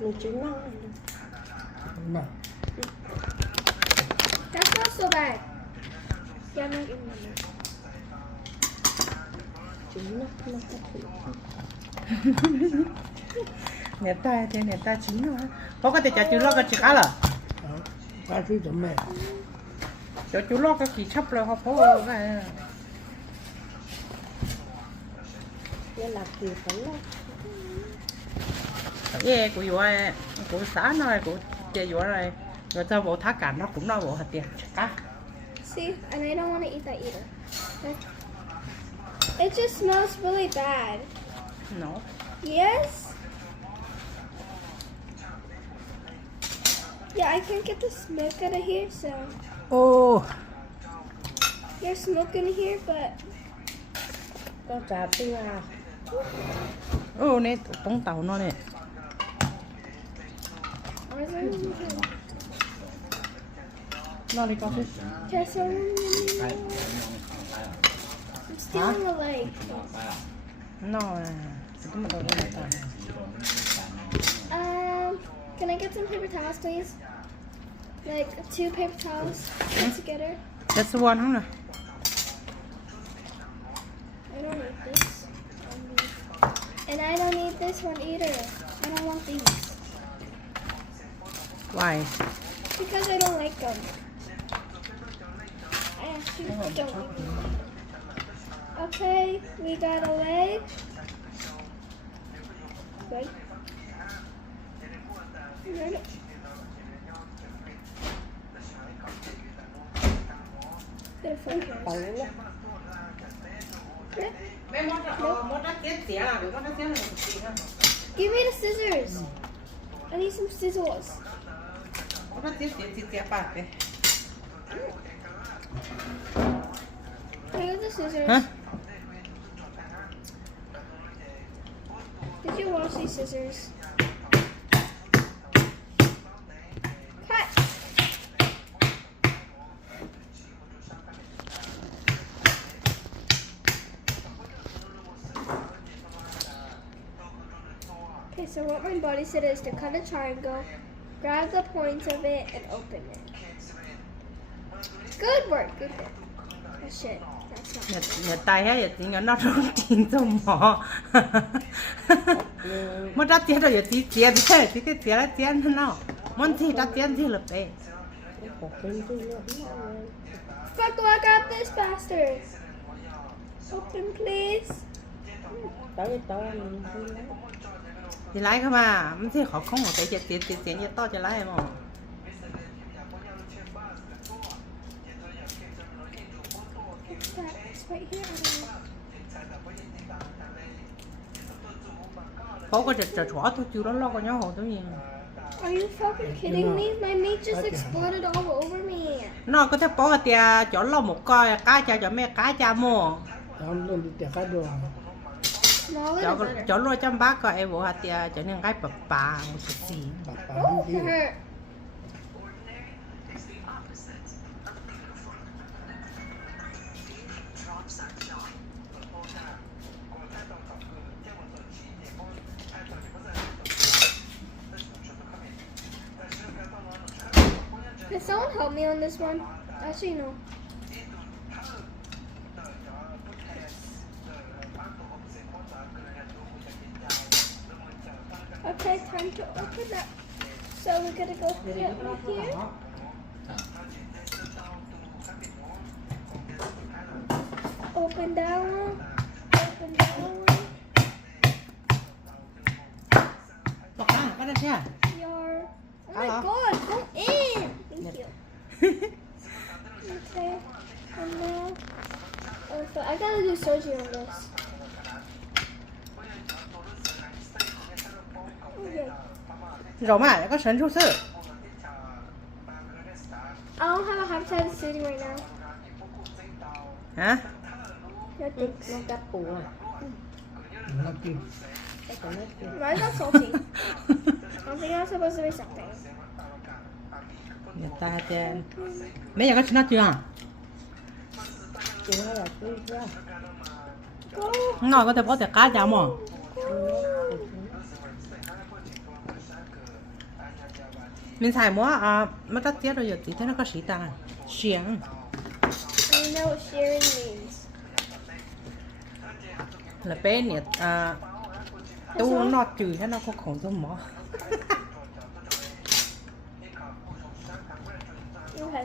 Mình trứng non này. That's not so bad. Yeah, I'm not eating that. Trứng nó có thịt. Nè ta trứng nó. Có cái chả chú lo cái chả là. Ba thứ tụi mẹ. Cho chú lo cái kỳ chấp là họ phố cái. Đây là kỳ phấn đó. Yeah, của xã này của chơi vụ này. Rồi tao bộ thác cả nó cũng nói bộ hạt tiền cá. See, and I don't want to eat that either. It just smells really bad. No. Yes? Yeah, I can't get the smoke out of here, so Oh. there's smoke in here, but Con trà tinh à. Oh, nè tông tàu nó nè. Nó đi con I'm stealing a leg. nó cái mà đâu đó Can I get some paper towels, please? Like 2 paper towels put together. That's the one không nè. I don't need this. And I don't need this one either. I don't want these. Why? Because I don't like them. I actually don't like them. Okay, we got a leg. Good. Good. Get a phone case. Okay. Give me the scissors. I need some scissors. I got the scissors. Hả? Did you wash these scissors? Cut. Okay, so what my buddy said is to cut a triangle, grab the point of it, and open it. Good work, good work. Oh shit, that's not Nhà tay á, giờ tiếng nó rong chín trong mỏ. Mà đã tiền rồi giờ tí tiền thế, tí cái tiền là tiền nó. Muốn thì đã tiền thì là bé. Fuck, I got this faster. Open, please. Tới Thì lái cơ mà, muốn thì họ không có cái giờ tiền giờ to cho lái mà. It's right here. Có cái chợ chó tôi chưa đó lo có nhau hồ tôi gì. Are you fucking kidding me? My meat just exploded all over me. Nó có thể bỏ cái tiền chó lo một coi cá cho mẹ cá cha mua. Không luôn đi tiệc cá đồ. Smaller the better. Chó lo trăm bác coi em bộ hạt tiền cho nên cái bà một chút gì. Oh, it hurt. Can someone help me on this one? Actually, no. Okay, time to open up. So we're gonna go here. Open that one. Open that one. Có được chưa? Your. Oh my Hello. god, go in! Thank you. Okay, and now. Oh, so I gotta do surgery on this. Okay. Rồi mà, có sẵn số sự. I don't have a hepatitis C right now. Hả? No thanks. Nó cắt củ à. Nó kìm. Mine's not salty. I don't think I'm supposed to be something. Người ta trên. Mấy giờ có xin nó chưa? Chưa là chưa. Ngồi có thể bỏ tiệc cá chả mà. Mình xài múa mất tất tiết rồi giờ thì thấy nó có sĩ ta xiềng. I know what sharing means. Là bé nhiệt tu nó chửi hay nó có khổng cho mỏ. Okay.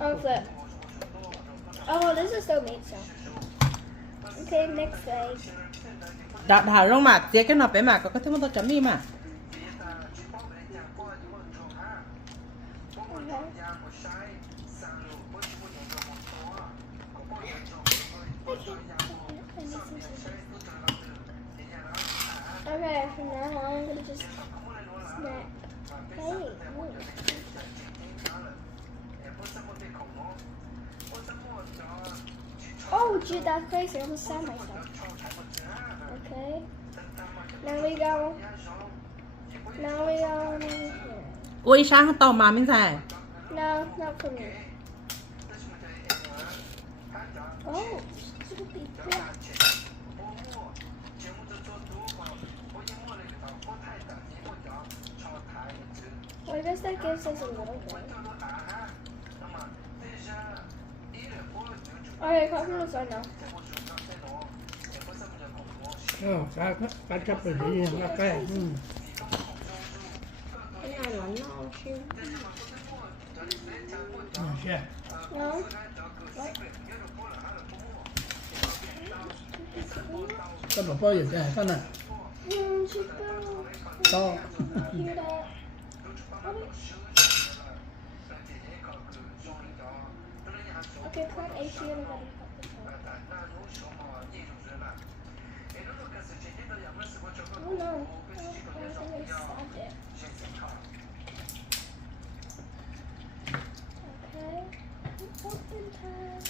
Oh, flip. Oh, this is so meat stuff. Okay, next leg. Đào rong mà tiết cái nó bé mà có cái thứ mà tôi chấm đi mà. Okay, from now on, I'm gonna just snack. Hey. Oh, gee, that's crazy. I almost stabbed myself. Okay. Now we go. Now we go. Here. Ui sáng không tao mà mình xài. No, not for me. Oh, stupid crap. Well, I guess that gives us a little bit. Okay, come from the side now. Cá chấp rồi gì cái Cái này là nó chứ. No. What? cái bảo bao giờ cái này to Hear that? Okay, put A here and then oh no. Oh, I stopped it. Okay. Open time.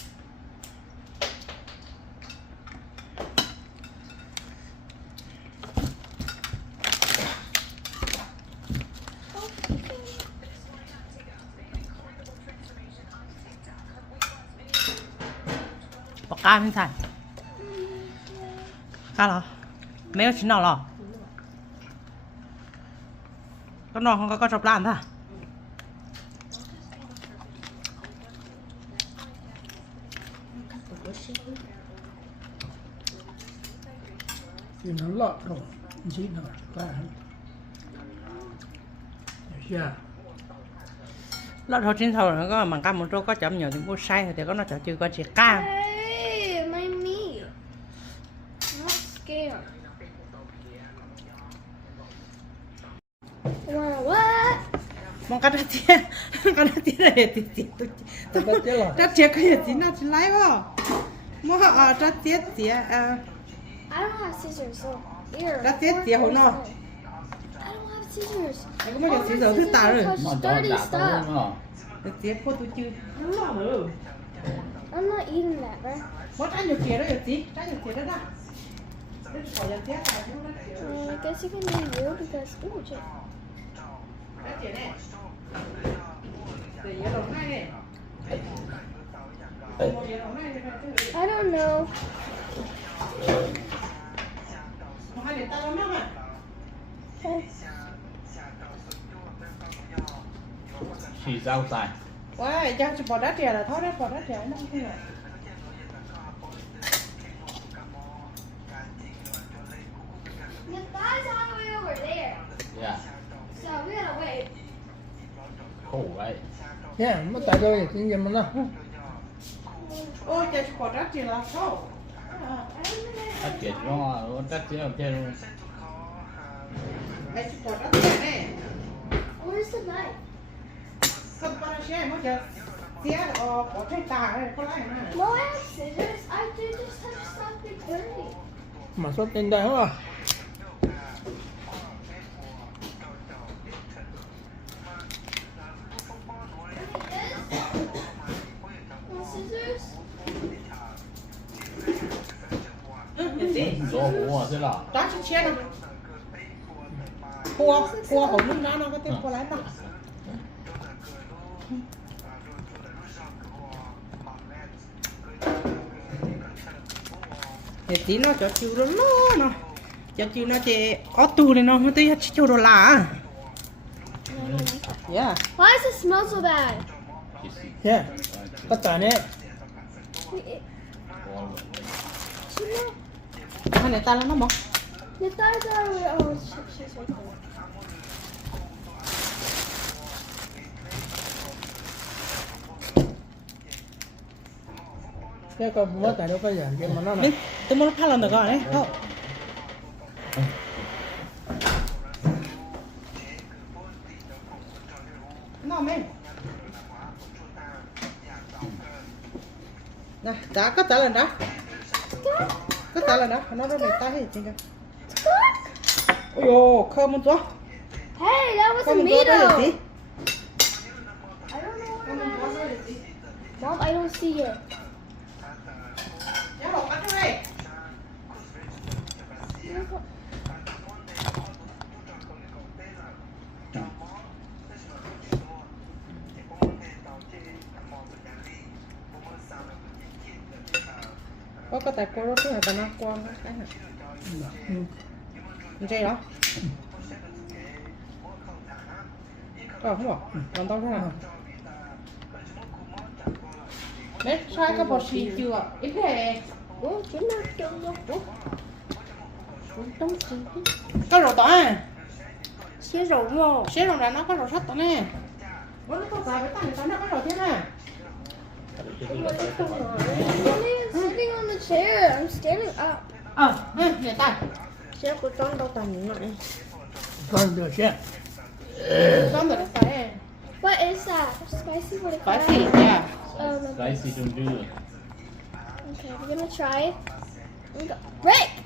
Bỏ cá mình xài. Cá là mấy cái chín nào là con nó không có chọc lan thôi. thì nó lọt rồi chỉ nó là Lọt hồi trên thầu nó có bằng cá một chỗ có chấm nhiều thì mua sai thì có nó chở chưa có chỉ cá. Hey, my meat. I'm not scared. What? Mong cá đất tiết này thì đất tiết cái gì thì nó chỉ lấy vào. Mua đất tiết thì I don't have scissors, so here. đất tiết thì hồi nó. I don't have scissors. Anh có mấy cái scissors thứ ta rồi. Touch dirty stuff. Đất tiết có tôi chưa. I'm not eating that, bro. Có trái nhiều kia đó rồi tí, trái nhiều kia đó đó. I guess you can do you because ooh, shit. I don't know. She's outside. Wow, chắc chỉ bỏ đá trẻ là thôi đấy, bỏ đá trẻ nó không được. The guy's all the way over there, Yeah. so we gotta wait. Cool, right? yeah mất tại đâu thì gì mà nó Ôi, chắc chỉ bỏ đá trẻ là thôi. Tắt tiệt nó tắt tiệt ở trên luôn. Ai chỉ bỏ đá trẻ này. Where's the knife? Không bỏ đá trẻ mới được. Tía bỏ thay tà này, có lại mà. No, I have scissors. I did just have something dirty. mà số tên đây không à Want scissors? Gió mùa thế là. Đó chỉ chia đâu. Cua hổ nước nó có tên cua lái đâu. để tí nó cho chịu rồi nó cho chịu nó chỉ ở tù này nó tới chịu rồi là yeah Why does it smell so bad? Yeah. Có tờ nè. hai này ta nó mỏng The thighs are. Oh, she's right there. Cái con bố tại đâu có giờ cái mà nó đi này. tôi muốn phát lần được rồi đấy không nó men nè đã có trả lần đó có trả lần đó nó bị tay hết chưa ôi dồi khơm một chỗ Hey, that was a khơm một chỗ đó là gì meadow. I don't know what that is. Mom, I don't see it. Nhớ một bắt đây có tài cô đó thứ hai ta nó qua cái này như thế đó không bỏ còn tao thế nào đấy sai cái bột xì chưa ít thế Oh, you're not doing it. Don't see it. có rổ tỏ à Xé rổ mà. xế rồi là nó có rổ sắt tỏ nè bố nó có dài với tay tao nó có rổ thế nè Sitting on the chair. I'm standing up. để tay Xé của con đâu tầm như vậy. Con được chưa? con được tay What is that? Spicy for the phải cat? xì yeah Oh, no. Spicy don't do it. Okay, we're gonna try it. Break!